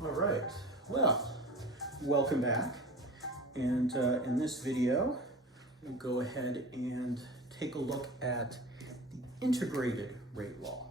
All right, well, welcome back. And in this video, we'll go ahead and take a look at the integrated rate law.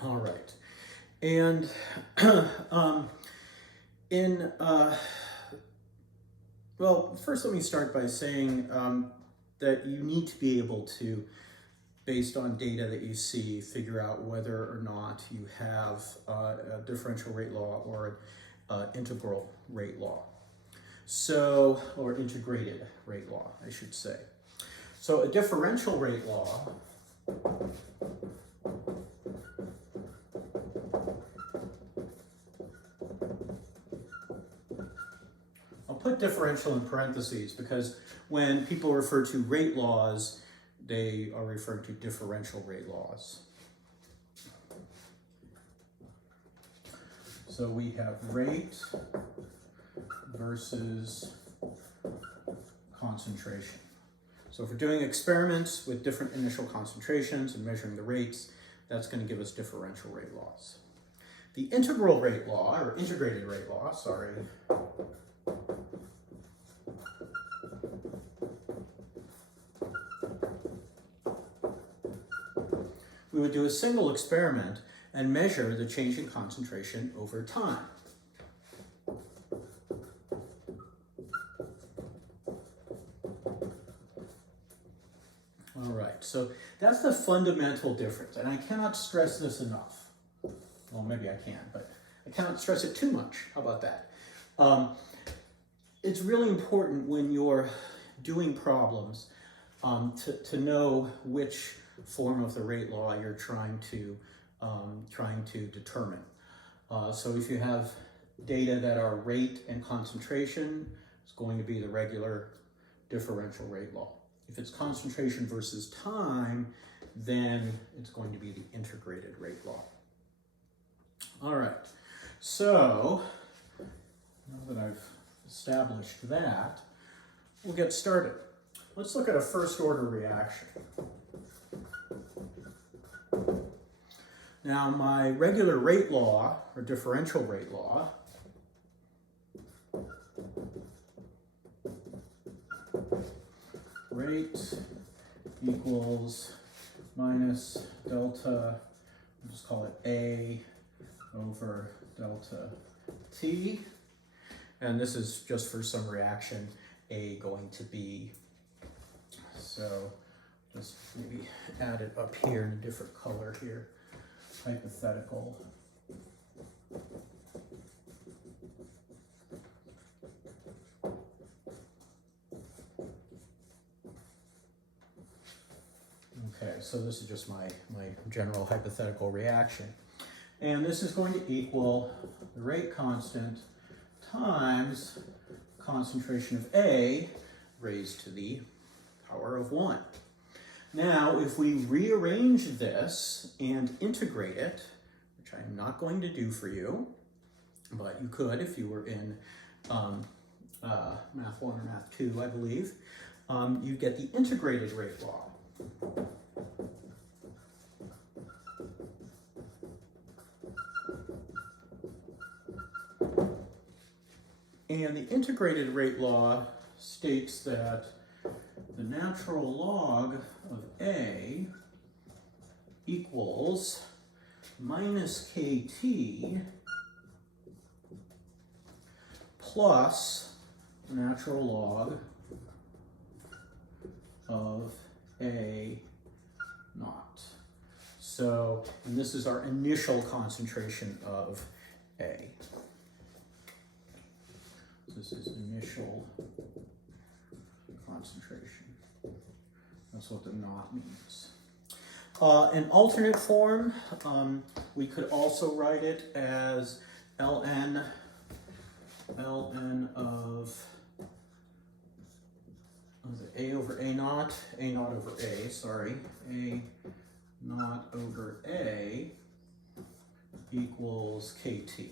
All right, and well, first let me start by saying that you need to be able to, based on data that you see, figure out whether or not you have a differential rate law or an integral rate law. So, or integrated rate law, I should say. So a differential rate law put differential in parentheses because when people refer to rate laws, they are referring to differential rate laws. So we have rate versus concentration. So if we're doing experiments with different initial concentrations and measuring the rates, that's going to give us differential rate laws. The integral rate law, or integrated rate law, sorry, we would do a single experiment and measure the change in concentration over time. All right, so that's the fundamental difference, and I cannot stress this enough. Well, maybe I can, but I cannot stress it too much. How about that? It's really important when you're doing problems to know which form of the rate law you're trying to determine. So if you have data that are rate and concentration, it's going to be the regular differential rate law. If it's concentration versus time, then it's going to be the integrated rate law. All right, so now that I've established that, we'll get started. Let's look at a first order reaction. Now, my regular rate law, or differential rate law, rate equals minus delta, we'll just call it A over delta T. And this is just for some reaction, A going to B. So just maybe add it up here in a different color here. Hypothetical. Okay, so this is just my general hypothetical reaction. And this is going to equal the rate constant times concentration of A raised to the power of 1. Now, if we rearrange this and integrate it, which I'm not going to do for you, but you could if you were in Math 1 or Math 2, I believe, you get the integrated rate law. And the integrated rate law states that the natural log of A equals minus KT plus the natural log of A naught. So, and this is our initial concentration of A. This is initial concentration. That's what the naught means. In alternate form, we could also write it as ln of A over A naught over A, sorry, A naught over A equals KT.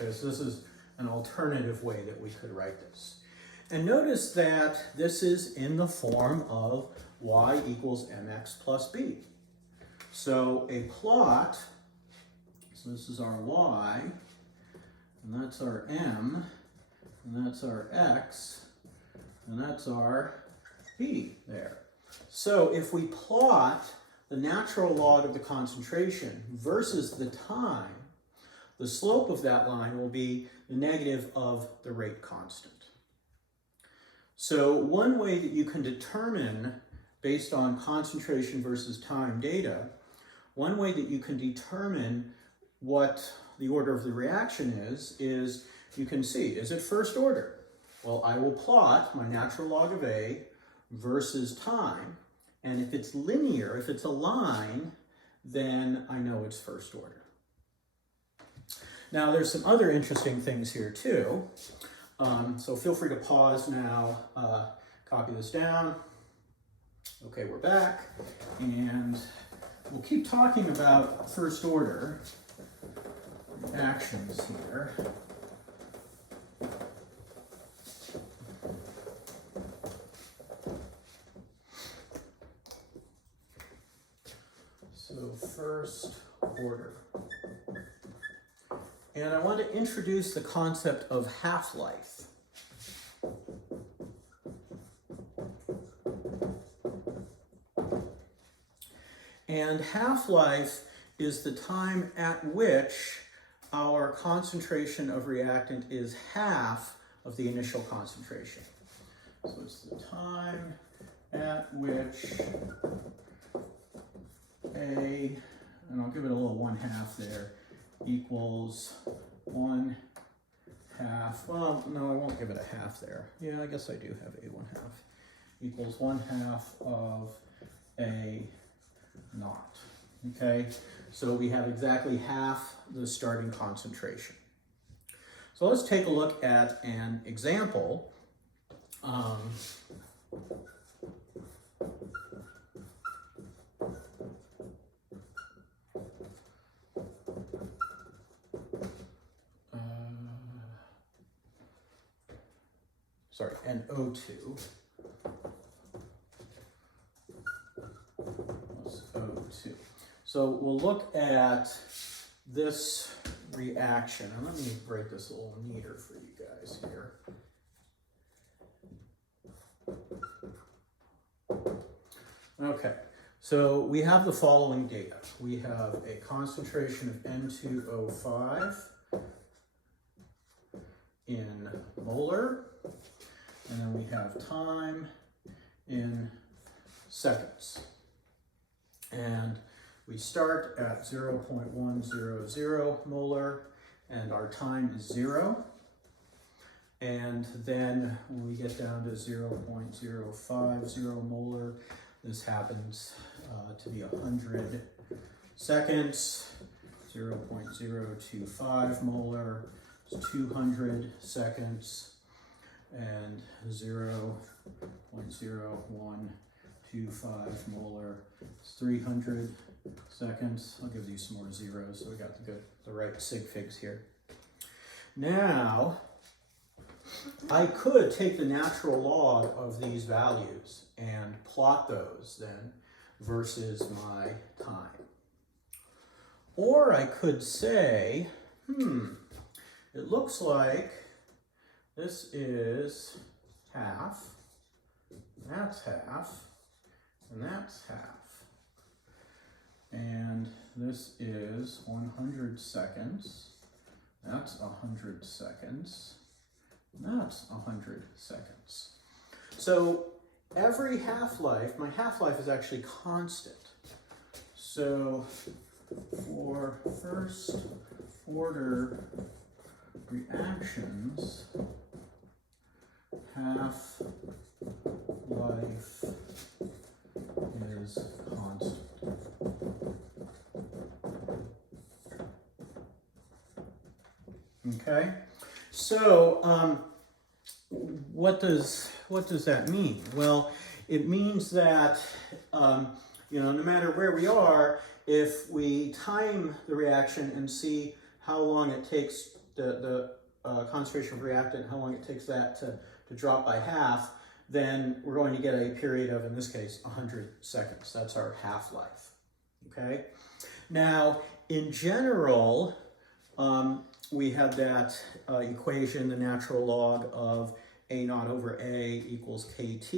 Okay, so this is an alternative way that we could write this. And notice that this is in the form of y equals mx plus b. So a plot, so this is our y, and that's our m, and that's our x, and that's our b there. So if we plot the natural log of the concentration versus the time, the slope of that line will be the negative of the rate constant. So one way that you can determine, based on concentration versus time data, one way that you can determine what the order of the reaction is you can see, is it first order? Well, I will plot my natural log of A versus time, and if it's linear, if it's a line, then I know it's first order. Now, there's some other interesting things here too. So feel free to pause now, copy this down. Okay, we're back, and we'll keep talking about first order actions here. So first order. And I want to introduce the concept of half-life. And half-life is the time at which our concentration of reactant is half of the initial concentration. So it's the time at which A, and I'll give it a little 1/2 there, equals 1/2, well, no, I won't give it a half there. Yeah, I guess I do have a 1/2, equals 1/2 of A naught. Okay, so we have exactly half the starting concentration. So let's take a look at an example. Sorry, NO2 plus O2. So we'll look at this reaction, and let me break this a little neater for you guys here. Okay, so we have the following data. We have a concentration of N2O5 in molar, and then we have time in seconds. And we start at 0.100 molar, and our time is 0. And then when we get down to 0.050 molar, this happens to be 100 seconds. 0.025 molar is 200 seconds. And 0.0125 molar is 300 seconds. I'll give these some more zeros so we got the right sig figs here. Now, I could take the natural log of these values and plot those then versus my time. Or I could say, it looks like this is half, that's half, and that's half. And this is 100 seconds, that's 100 seconds, and that's 100 seconds. So every half-life, my half-life is actually constant. So for first order reactions, half-life is constant. Okay, so what does that mean? Well, it means that no matter where we are, if we time the reaction and see how long it takes the concentration of reactant, how long it takes that to drop by half, then we're going to get a period of, in this case, 100 seconds. That's our half-life, okay? Now, in general, we have that equation, the natural log of A naught over A equals KT.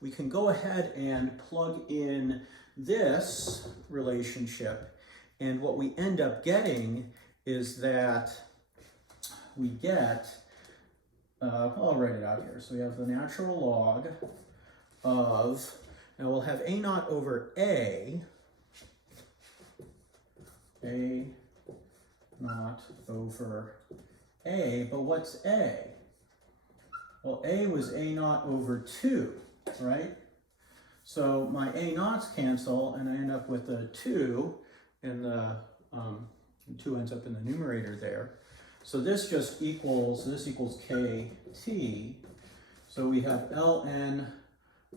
We can go ahead and plug in this relationship, and what we end up getting is that we get, I'll write it out here. So we have the natural log of, now we'll have A naught over A naught over A, but what's A? Well, A was A naught over 2, right? So my A naughts cancel, and I end up with a 2, and the 2 ends up in the numerator there. So this just equals, this equals KT. So we have ln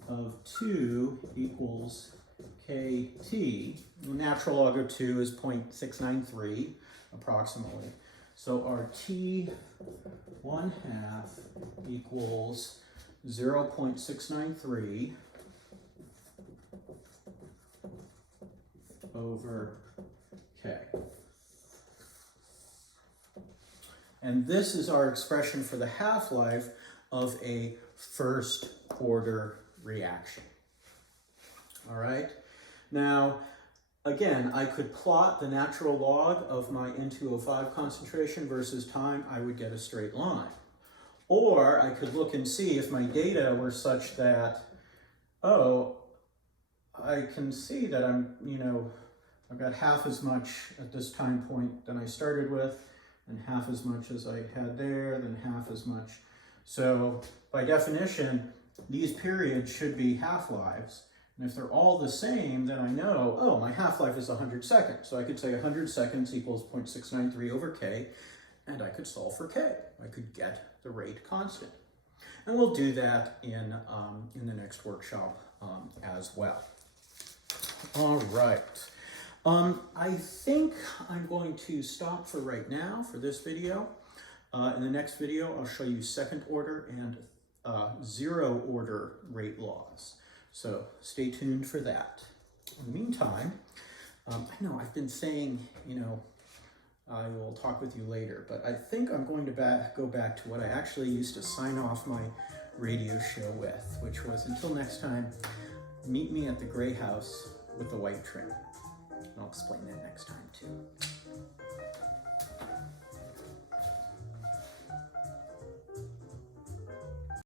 of 2 equals KT. The natural log of 2 is 0.693 approximately. So our T 1/2 equals 0.693 over K. And this is our expression for the half-life of a first order reaction. All right. Now, again, I could plot the natural log of my N2O5 concentration versus time. I would get a straight line. Or I could look and see if my data were such that, oh, I can see that I've got half as much at this time point than I started with, and half as much as I had there, then half as much. So by definition, these periods should be half-lives. And if they're all the same, then I know, oh, my half-life is 100 seconds. So I could say 100 seconds equals 0.693 over K, and I could solve for K. I could get the rate constant. And we'll do that in the next workshop as well. All right. I think I'm going to stop for right now for this video. In the next video, I'll show you second order and zero order rate laws. So stay tuned for that. In the meantime, I know I've been saying, I will talk with you later, but I think I'm going to go back to what I actually used to sign off my radio show with, which was, until next time, meet me at the gray house with the white trim. I'll explain that next time too.